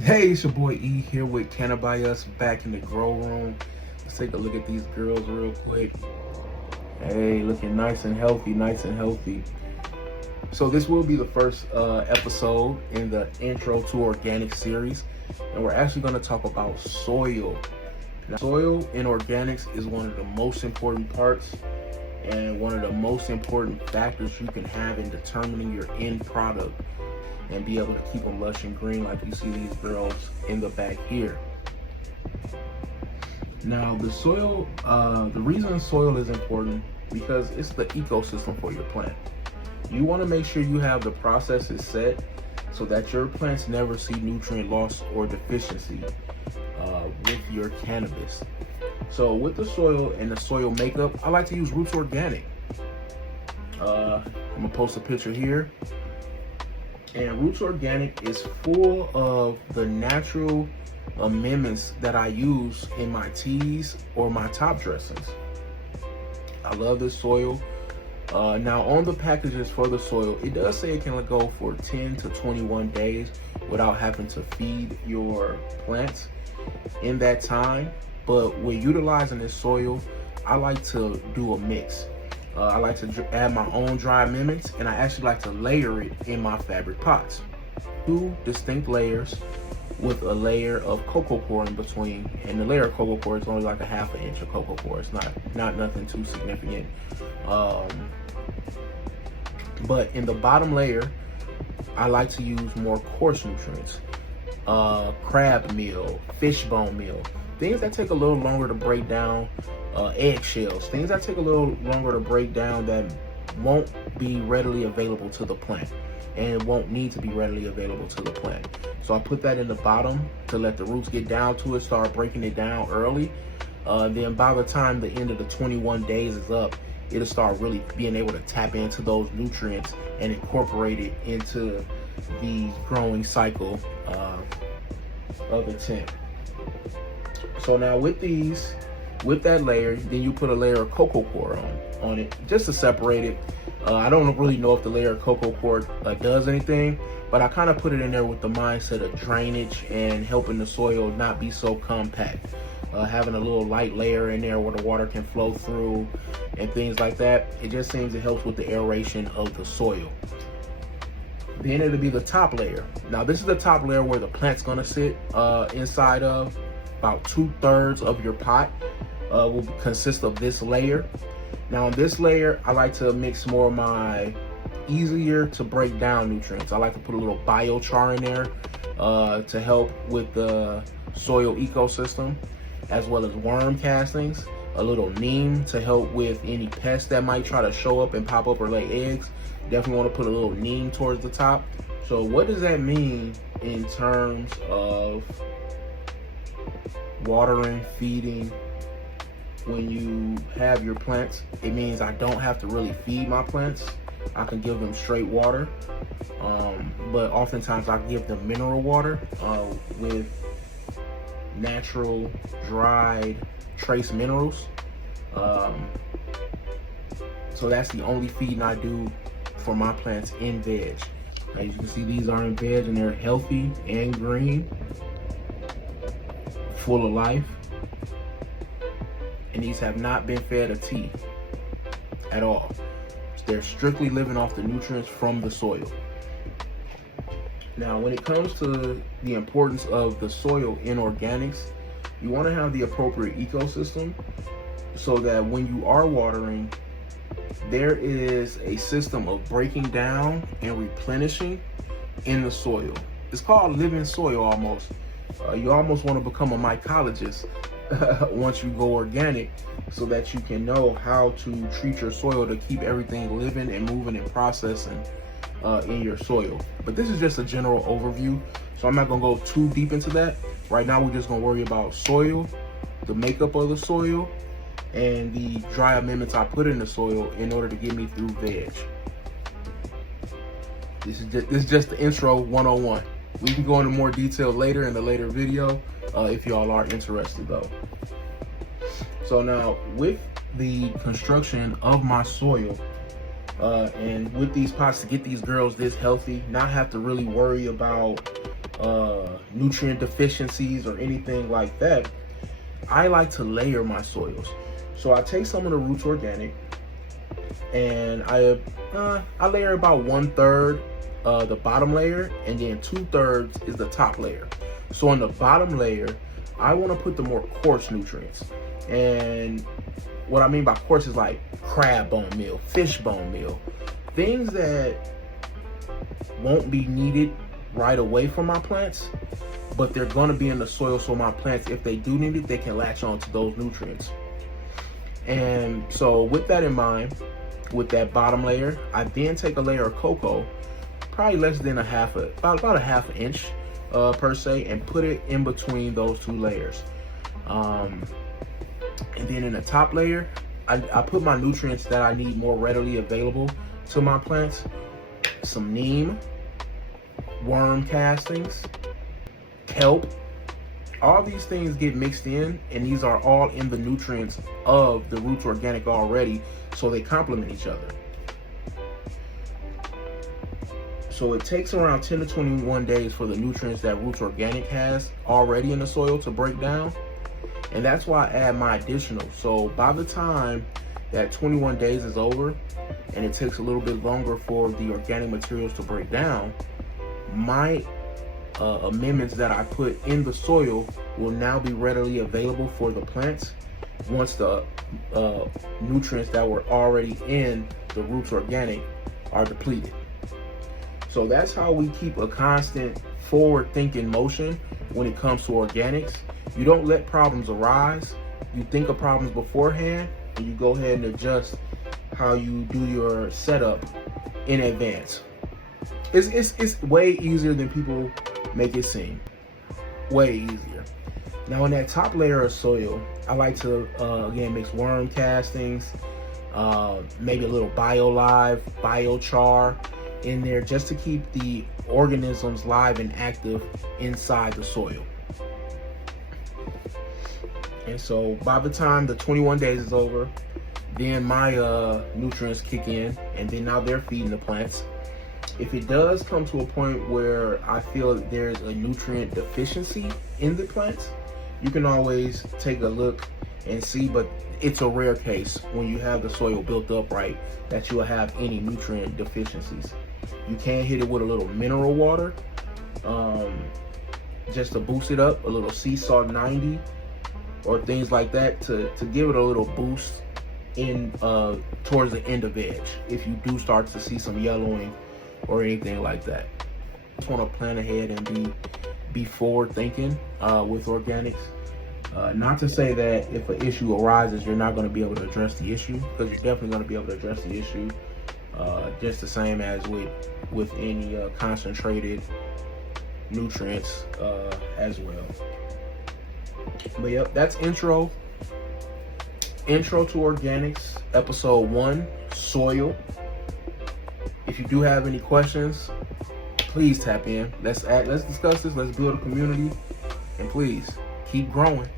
Hey, it's your boy E here with Can I Buy Us back in the grow room. Let's take a look at these girls real quick. Hey, looking nice and healthy, nice and healthy. So this will be the first episode in the Intro to Organic series, and we're actually going to talk about soil. Now, soil in organics is one of the most important parts and one of the most important factors you can have in determining your end product and be able to keep them lush and green like you see these girls in the back here. Now the soil, the reason soil is important because it's the ecosystem for your plant. You want to make sure you have the processes set so that your plants never see nutrient loss or deficiency with your cannabis. So with the soil and the soil makeup, I like to use Roots Organic. I'm gonna post a picture here. And Roots Organic is full of the natural amendments that I use in my teas or my top dressings. I love this soil. Now on the packages for the soil, it does say it can go for 10 to 21 days without having to feed your plants in that time. But when utilizing this soil, I like to do a mix. I like to add my own dry amendments, and I actually like to layer it in my fabric pots. 2 distinct layers with a layer of cocoa coir in between, and the layer of cocoa coir is only like a half an inch of cocoa coir. It's not nothing too significant. But in the bottom layer, I like to use more coarse nutrients, crab meal, fish bone meal, things that take a little longer to break down. Eggshells, things that take a little longer to break down that won't be readily available to the plant and won't need to be readily available to the plant. So I put that in the bottom to let the roots get down to it, start breaking it down early. Then by the time the end of the 21 days is up, it'll start really being able to tap into those nutrients and incorporate it into the growing cycle of the tent. So now with that layer, then you put a layer of cocoa coir on it just to separate it. I don't really know if the layer of cocoa coir does anything, but I kind of put it in there with the mindset of drainage and helping the soil not be so compact. Having a little light layer in there where the water can flow through and things like that. It just seems it helps with the aeration of the soil. Then it'll be the top layer. Now this is the top layer where the plant's gonna sit inside of. About 2/3 of your pot will consist of this layer. Now on this layer, I like to mix more of my easier to break down nutrients. I like to put a little biochar in there to help with the soil ecosystem, as well as worm castings, a little neem to help with any pests that might try to show up and pop up or lay eggs. Definitely want to put a little neem towards the top. So what does that mean in terms of watering, feeding? When you have your plants, it means I don't have to really feed my plants. I can give them straight water, but oftentimes I give them mineral water with natural dried trace minerals. So that's the only feeding I do for my plants in veg. As you can see, these are in veg and they're healthy and green, full of life. And these have not been fed a tea at all. They're strictly living off the nutrients from the soil. Now, when it comes to the importance of the soil in organics, you want to have the appropriate ecosystem so that when you are watering, there is a system of breaking down and replenishing in the soil. It's called living soil almost. You almost want to become a mycologist once you go organic, so that you can know how to treat your soil to keep everything living and moving and processing in your soil. But this is just a general overview, so I'm not gonna go too deep into that. Right now we're just gonna worry about soil, the makeup of the soil, and the dry amendments I put in the soil in order to get me through veg. This is just the intro 101. We can go into more detail later in the later video if y'all are interested though. So now with the construction of my soil, And with these pots, to get these girls this healthy, not have to really worry about nutrient deficiencies or anything like that, I like to layer my soils. So I take some of the Roots Organic and I layer about 1/3 the bottom layer, and then 2/3 is the top layer. So on the bottom layer, I want to put the more coarse nutrients. And what I mean by coarse is like crab bone meal, fish bone meal, things that won't be needed right away from my plants, but they're going to be in the soil, so my plants, if they do need it, they can latch on to those nutrients. And so with that in mind, with that bottom layer, I then take a layer of cocoa, probably less than about a half an inch per se, and put it in between those two layers. And then in the top layer, I put my nutrients that I need more readily available to my plants. Some neem, worm castings, kelp. All these things get mixed in, and these are all in the nutrients of the Roots Organic already, so they complement each other. So it takes around 10 to 21 days for the nutrients that Roots Organic has already in the soil to break down. And that's why I add my additional. So by the time that 21 days is over, and it takes a little bit longer for the organic materials to break down, my amendments that I put in the soil will now be readily available for the plants once the nutrients that were already in the Roots Organic are depleted. So that's how we keep a constant forward-thinking motion when it comes to organics. You don't let problems arise. You think of problems beforehand, and you go ahead and adjust how you do your setup in advance. It's way easier than people make it seem. Way easier. Now in that top layer of soil, I like to again mix worm castings, maybe a little BioLive, biochar in there, just to keep the organisms live and active inside the soil. And so by the time the 21 days is over, then my nutrients kick in, and then now they're feeding the plants. If it does come to a point where I feel that there's a nutrient deficiency in the plants, you can always take a look and see, but it's a rare case when you have the soil built up right that you'll have any nutrient deficiencies. You can hit it with a little mineral water just to boost it up, a little sea salt 90 or things like that to give it a little boost in towards the end of veg if you do start to see some yellowing or anything like that. Just want to plan ahead and be forward thinking with organics. Not to say that if an issue arises, you're not going to be able to address the issue, because you're definitely going to be able to address the issue just the same as with any concentrated nutrients as well. But yep, that's intro to organics, episode 1, soil. If you do have any questions, please tap in. Let's discuss this. Let's build a community, and please keep growing.